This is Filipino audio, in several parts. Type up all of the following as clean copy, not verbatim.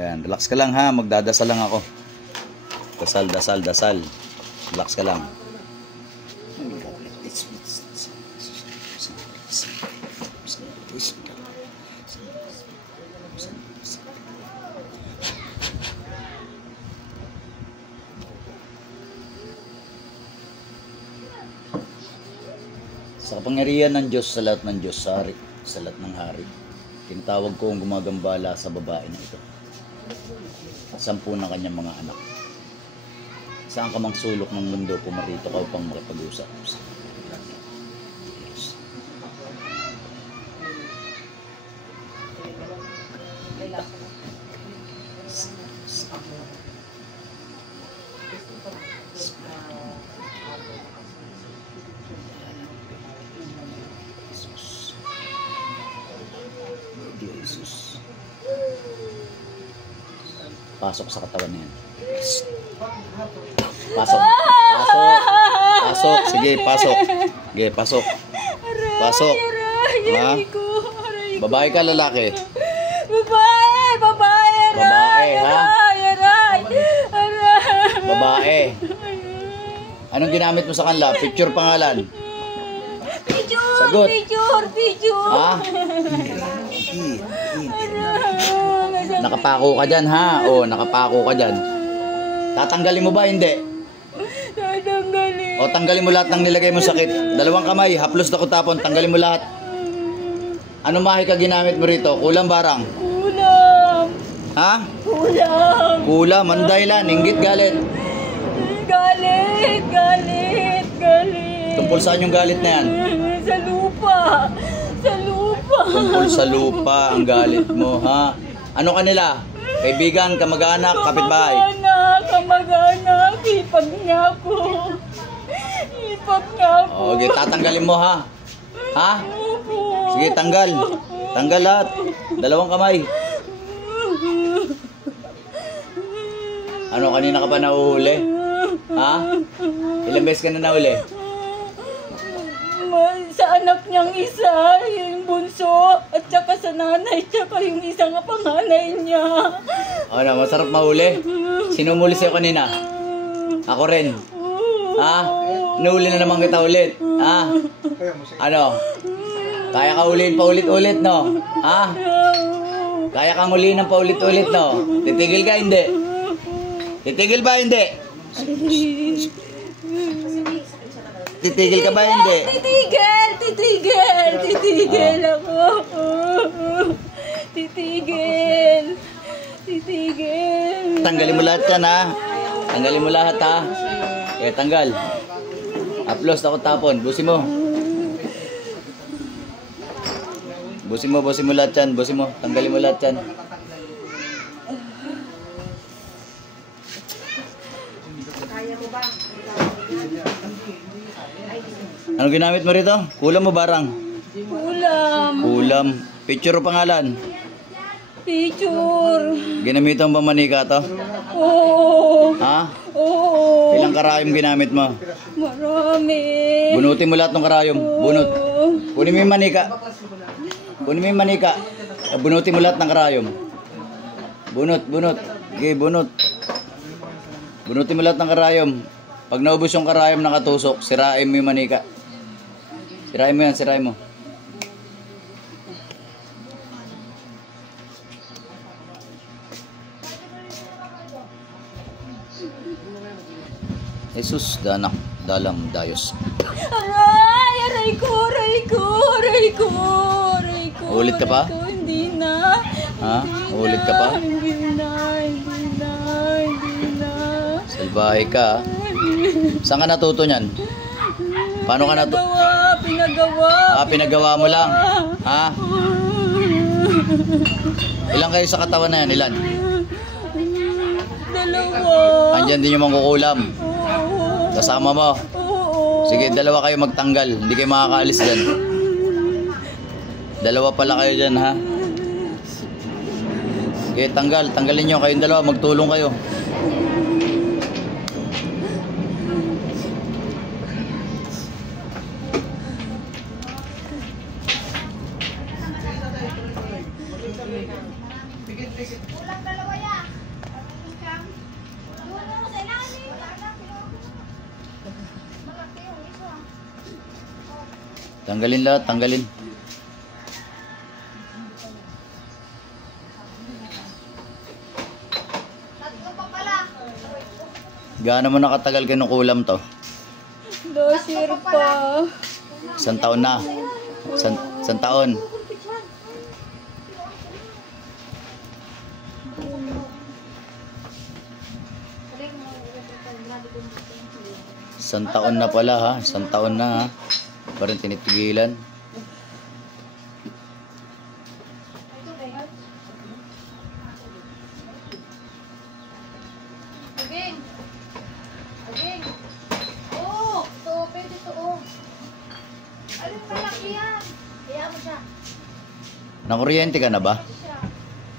Ayan, relax ka lang ha. Magdadasal lang ako. Dasal, dasal, dasal. Relax ka lang. Sa kapangyarihan ng Diyos, sa lahat ng Diyos, sa lahat ng hari, tinatawag ko ang gumagambala sa babae na ito. 10 na kanyang mga anak. Saan ka mang sulok ng mundo, pumarito ka upang makipag-usap. Jesus. Pasok sa katawan niyan. Pasok. Pasok. Pasok. Sige, pasok. Sige, pasok. Pasok. Ha? Babae ka, lalaki? Babae! Babae! Babae, ha? Babae. Anong ginamit mo sa kanila? Picture, pangalan? Picture! Sagot. Picture! Picture! Ha? Nakapako ka dyan, ha? O, nakapako ka dyan. Tatanggalin mo ba? Hindi. Tatanggalin. O, tanggalin mo lahat ng nilagay mo sakit. 2 kamay, haplos na kutapon. Tanggalin mo lahat. Ano mahika ginamit mo rito? Kulam barang? Kulam. Ha? Kulam. Kulam. Ano dahilan? Inggit, galit? Galit. Galit. Galit. Tungkol saan yung galit na yan? Sa lupa. Sa lupa. Tungkol sa lupa ang galit mo, ha? Ano kanila? Kaibigan, kamag-anak, kapitbahay? Kamag-anak. Ipag niya ako. Ipag niya ako. Okay, tatanggalin mo, ha? Ha? Sige, tanggal. Tanggal lahat. 2 kamay. Ano, kanina ka pa nahuhuli? Ha? Ilang beses ka na nahuli? Sa anak niyang isa, yung bunso, at saka sa nanay, tsaka yung isang panganay niya. Ano, masarap mahuli? Sino umuli sa'yo kanina? Ako rin. Ha? Nahuli na naman kita ulit. Ha? Ano? Kaya ka ulihin pa ulit-ulit, no? Ha? Kaya kang ulihin ng paulit-ulit, no? Titigil ka, hindi? Titigil ba, hindi? Titigil ka ba, hindi? Titigil! Titigil! Titigil ako! Titigil! Titigil! Tanggalin mo lahat yan, ha? Tanggalin mo lahat, ha? Eh, tanggal. Upload ako tapon. Busin mo. Busin mo lahat yan. Busin mo. Tanggalin mo lahat yan. Ano ginamit mo rito? Kulam mo barang? Kulam! Kulam. Picture o pangalan? Picture! Ginamitan ba manika to? Oo! Ha? Oo! Ilang karayom ginamit mo? Marami! Bunutin mo lahat ng karayom. Bunot. Kunin mo yung manika. Kunin mo yung manika. Bunutin mo lahat ng karayom. Bunot, bunot. Okay, bunot. Bunutin mo lahat ng karayom. Pag naubos yung karayom ng katusok, sirain mo yung manika. Sirain mo yan, sirain mo. Jesus, danak, dalam, dayos. Aray! Aray ko! Aray ko! Aray ko! Aray ko! Ulit ka pa? Aray ko, hindi na! Ha? Ulit ka pa? Hindi na! Hindi na! Hindi na! Salbahe ka. Saan ka natuto niyan? Paano ka natuto? Pinagawa! Ah, pinagawa mo lang. Ha? Ilan kayo sa katawan na yan? Ilan? 2. Andyan din yung mangkukulam. Oo. Kasama mo. Oo. Sige, 2 kayo magtanggal. Hindi kayo makakaalis dyan. 2 pala kayo dyan, ha? Sige, tanggal. Tanggalin nyo. Kayong 2. Magtulong kayo. Kulang 2 yan. Tanggalin lahat, tanggalin. Gaano mo nakatagal kinukulam to? 2 year pa. Isang taon na. Isang taon. Isang taon na pala ha. Isang taon na ha. Parang tinitigilan. Aging! Aging! Oo! Ito, pwede ito, oh. Alin malaki yan? Kaya mo siya. Nakuryente ka na ba?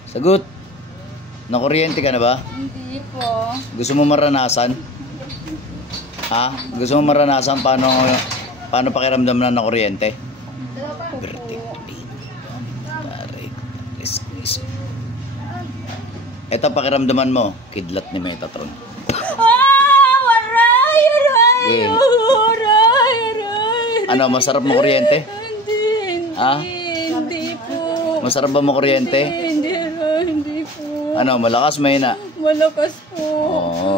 Sagot! Nakuryente ka na ba? Hindi po. Gusto mo maranasan? Ha? Gusto mo maranasan paano pakiramdam na nakuryente? Ito pakiramdaman mo, kidlat ni Metatron. Aray! Okay. Aray! Ano, masarap mo kuryente? Hindi, Ha? hindi po. Masarap ba mo kuryente? Hindi po. Ano, malakas, mahina? Malakas po. Oo.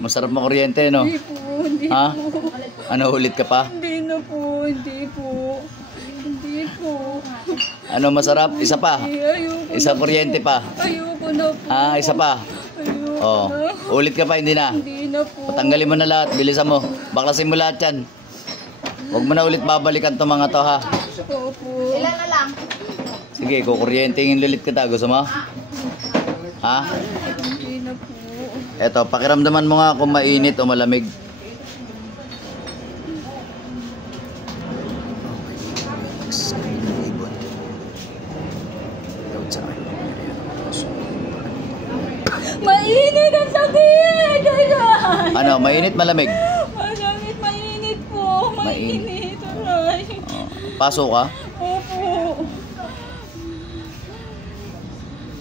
Masarap mo kuryente, no? Hindi po, hindi Ha? po. Ano, ulit ka pa? Hindi na po, hindi po. Hindi po. Ano, masarap? Isa pa? Ayoko Isa na kuryente po. pa? Ayoko na po. Ha? Isa pa? Ayoko Oh. na. Ulit ka pa, hindi na? Hindi na po. Patanggalin mo na lahat, bilisan mo. Baklasin mo lahat yan. Huwag mo na ulit babalikan to mga to ha. Opo. Ilan na lang? Sige, kukuryentengin ulit kita. Gusto mo? Ha? Hindi na po. Eto, pakiramdaman mo nga kung mainit o malamig. Mainit ang sakit! Ano, mainit, malamig? Malamit, mainit po. Mainit. Aray. Pasok ka? Opo.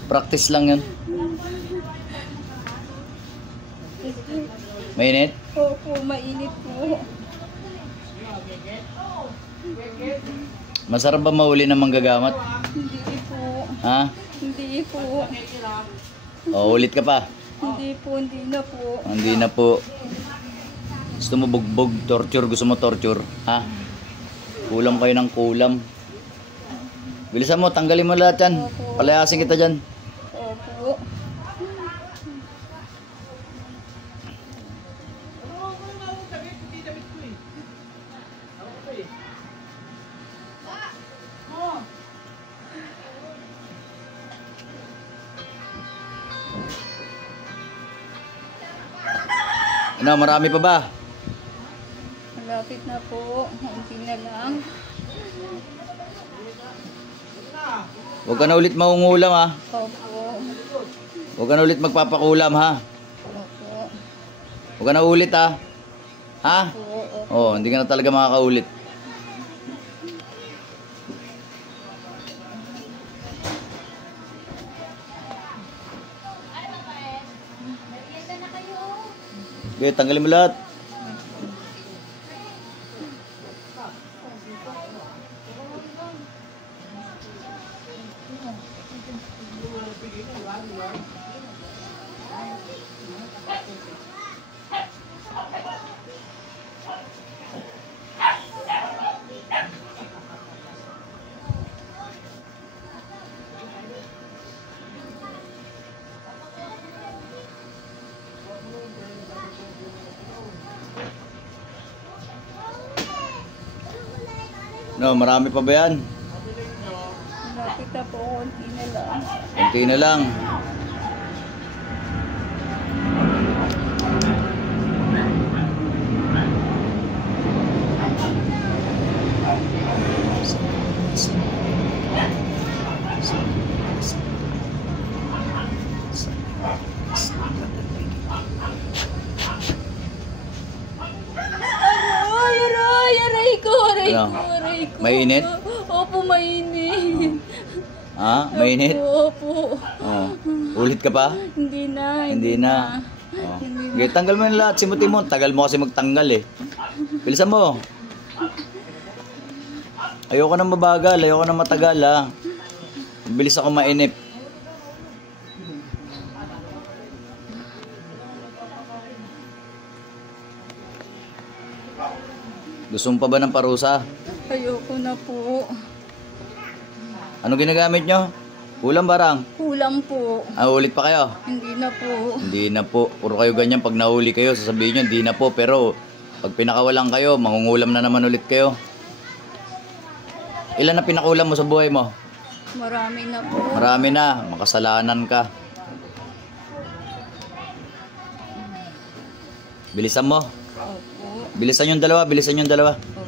Practice lang yan. Mainit? Opo, mainit po. Masarap ba mahuli ng manggagamat? Hindi po. Ha? Hindi po. O, ulit ka pa. Hindi po, hindi na po. Hindi na po. Gusto mo bugbog, torture? Gusto mo torture? Ha? Kulam kayo ng kulam. Bilisan mo, tanggalin mo lahat yan. Palayasin kita dyan. Opo. Ano, marami pa ba? Malapit na po. Unti na lang. Huwag ka na ulit maungulam ha. Opo. Huwag ka na ulit magpapakulam ha. Opo. Huwag ka na ulit ha. Ha? Opo. Oh, hindi ka na talaga makakaulit. Okay, tanggalin mo lahat. No, marami pa ba yan? Malapit na po. Unti na lang. Kunti na lang. Aray ko, aray Ano? ko, aray ko. Mainit? Opo, mainit. Ha? Mainit? Opo. Oh. Ulit ka pa? Hindi na. Hindi na. Oh. Okay, tanggal mo yung lahat, simutin mo. Tagal mo kasi magtanggal eh. Bilisan mo. Ayoko na mabagal, ayoko na matagal ha. Bilis ako mainip. Gusto mo pa ba ng parusa? Ayoko na po. Ano ginagamit nyo? Ulam barang? Kulang po. Ah, ulit pa kayo? Hindi na po. Hindi na po. Puro kayo ganyan. Pag nahuli kayo, sasabihin nyo, hindi na po. Pero pag pinakawalan kayo, mangungulam na naman ulit kayo. Ilan na pinakulam mo sa buhay mo? Marami na po. Marami na. Makasalanan ka. Bilisan mo. Opo. Bilisan yung dalawa. Bilisan yung dalawa. Opo.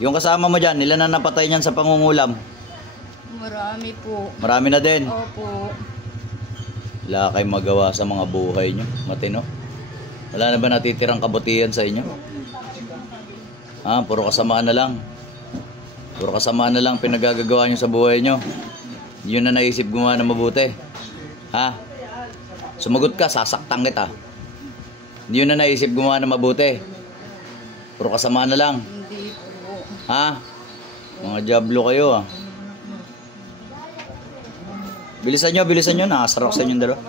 Yung kasama mo dyan, ilan na napatay niyan sa pangungulam? Marami po. Marami na din. Opo. Wala kayong magawa sa mga buhay nyo. Matino. Wala na ba natitirang kabutihan sa inyo? Ha? Puro kasamaan na lang. Puro kasamaan na lang pinagagagawa nyo sa buhay nyo. Hindi nyo na naisip gumawa na mabuti. Ha? Sumagot ka, sasaktan kita. Hindi nyo na naisip gumawa na mabuti. Puro kasamaan na lang. Hindi po. Ha? Mga diablo kayo ah. Bilisan nyo. Nakasarap sa inyong dalawa.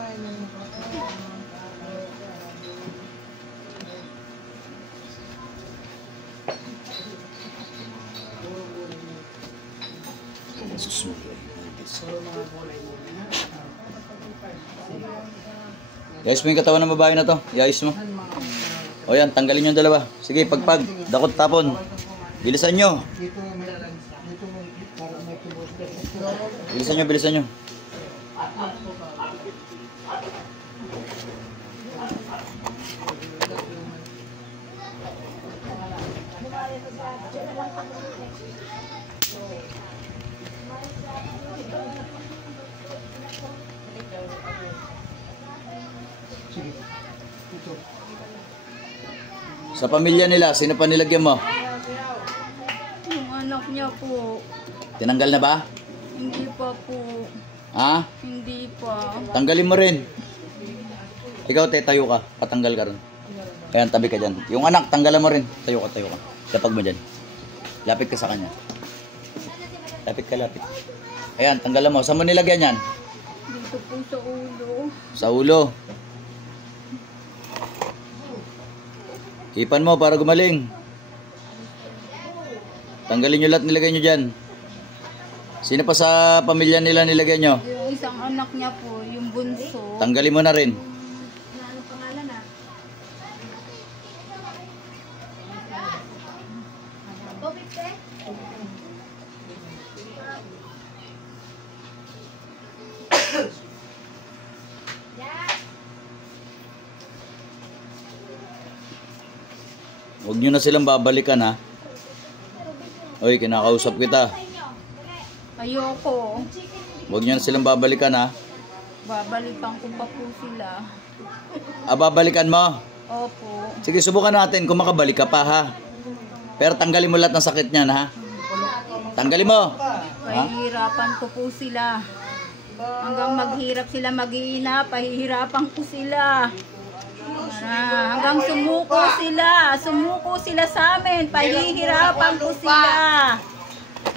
Iayos mo yung katawan ng babae na to. Iayos mo. O yan, tanggalin yung dalawa. Sige, pagpag. Dakot tapon. Bilisan nyo. Bilisan nyo. Sa pamilya nila, sino pa nilagyan mo? Yung anak niya po. Tinanggal na ba? Hindi pa po. Ha? Hindi pa. Tanggalin mo rin. Ikaw, tayo ka. Patanggal ka rin. Ayan, tabi ka dyan. Yung anak, tanggalan mo rin. Tayo ka. Lapag mo dyan. Lapit ka sa kanya. Lapit. Ayan, tanggalan mo. Saan mo nilagyan yan? Dito po sa ulo. Sa ulo. Ipan mo para gumaling. Tanggalin nyo lahat, nilagay nyo dyan. Sino pa sa pamilya nila nilagay nyo? Yung isang anak niya po, yung bunso. Tanggalin mo na rin. Anong pangalan na? Tubig, te? Huwag nyo na silang babalikan ha. Oy, kinakausap kita. Ayoko. Huwag nyo na silang babalikan ha. Babalikan ko pa po sila. Ah, babalikan mo? Opo. Sige, subukan natin kung makabalik ka pa ha. Pero tanggalin mo lahat ng sakit niyan ha. Tanggalin mo. Pahihirapan ko po sila. Hanggang maghirap sila mag-iina, pahihirapan ko sila. Hanggang sumuko sila sa amin, pahihirapan ko sila.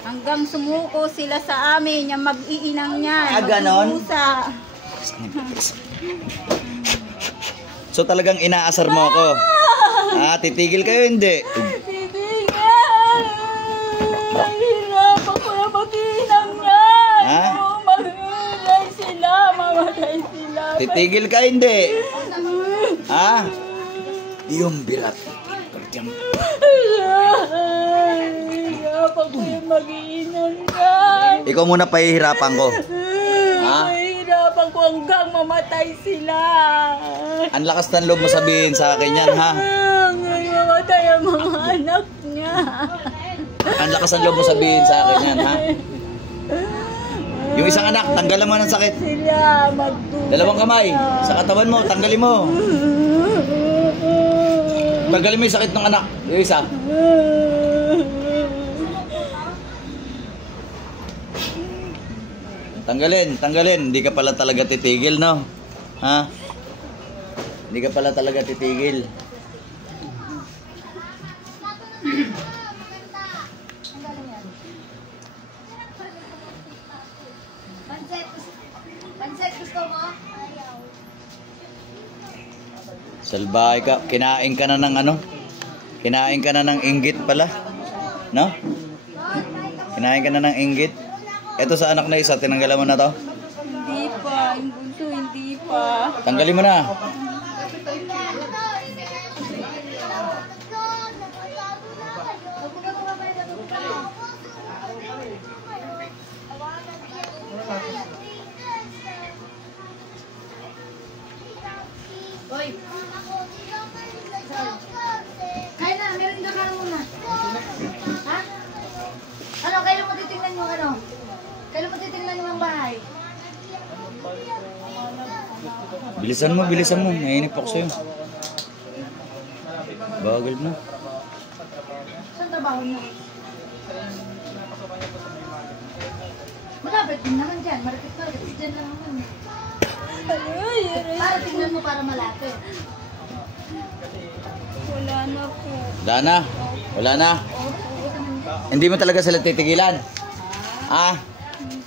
Hanggang sumuko sila sa amin, yung mag-iinang niyan. Ah, ganon? Mag-iusa. So talagang inaasar mo ako. Ah, titigil kayo hindi? Pahihirapan ko yung mag-iinang niyan. Ha? Mamatay sila. Titigil ka hindi? Ha? Yung birat. Hihirapan ko yung mag-iinang niyan. Ikaw muna pahihirapan ko. Ha? Hihirapan ko hanggang mamatay sila. Ang lakas ng loob mo sabihin sa akin yan ha. Hanggang mamatay ang mga anak niya. Ang lakas ng loob mo sabihin sa akin yan ha. Yung isang anak, tanggalan mo ng sakit. Sila magtulog. Dalawang kamay sa katawan mo, tanggalin mo. Tanggalin mo yung sakit ng anak. Yung isa. Tanggalin. Hindi ka pala talaga titigil, no? Ha? Hindi ka pala talaga titigil. Pansit gusto mo? Ayaw. Salbahe ka. Kinain ka na ng ano? Kinain ka na ng inggit pala. No? Kinain ka na ng inggit. Ito sa anak na isa, tinanggalan mo na to? Hindi pa. Yung bunso, hindi pa. Tanggalin mo na. Hoy. Kaya na, meron ka muna. Ha? Ano, kailan mo titingnan yung ano? Kailan mo titingnan yung bahay? Bilisan mo, bilisan mo. Nainip ako sa'yo. Bagal mo. Saan trabaho mo? Malapit din naman dyan. Marapit. Dyan lang naman. Para tingnan mo para malapit. Wala na po. Wala na. Wala na. Hindi mo talaga sila titigilan. Ah?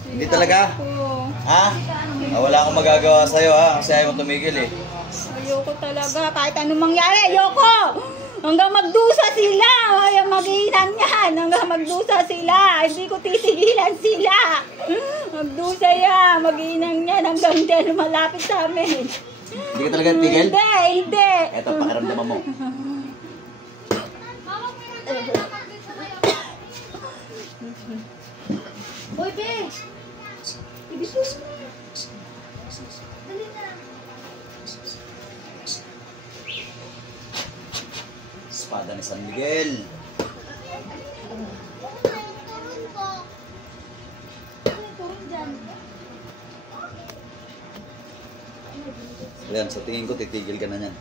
Hindi talaga? Po. Ha? Ah, wala akong magagawa sa'yo ha. Kasi ayaw mo tumigil eh. Ayoko talaga. Kahit anong mangyari, ayoko! Hanggang magdusa sila! Ay, mag-iinan yan! Hanggang magdusa sila! Hindi ko titigilan sila! Magdusa yan! Mag-iinan yan hanggang dyan malapit sa amin! Hindi ka talaga tigil? Hindi! Hindi! Eto, pakiramdaman mo. Hoy, be! Ibig mo. Dali na. Espada ni San Miguel. Ayan, sa tingin ko titigil ka na yan.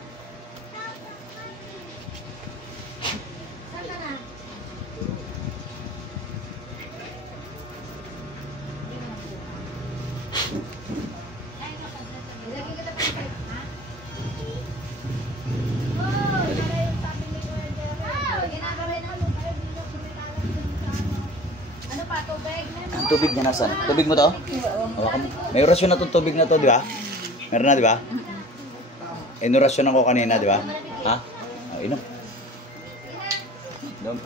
Saan ka na? Ilagay kita pa sa ha? Oh, para yung sabi ni Kuya Jerry. Ginagawin na mo. Ano pa, tubig? Ang tubig niya nasan? Tubig mo to? Hawakan mo. May orasyon na itong tubig na to, di ba? Meron na, di ba? Inorasyon ako kanina, di ba? Ha? Oh, inom.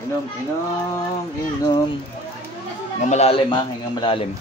Inom. Hingang malalim ha, hingang malalim.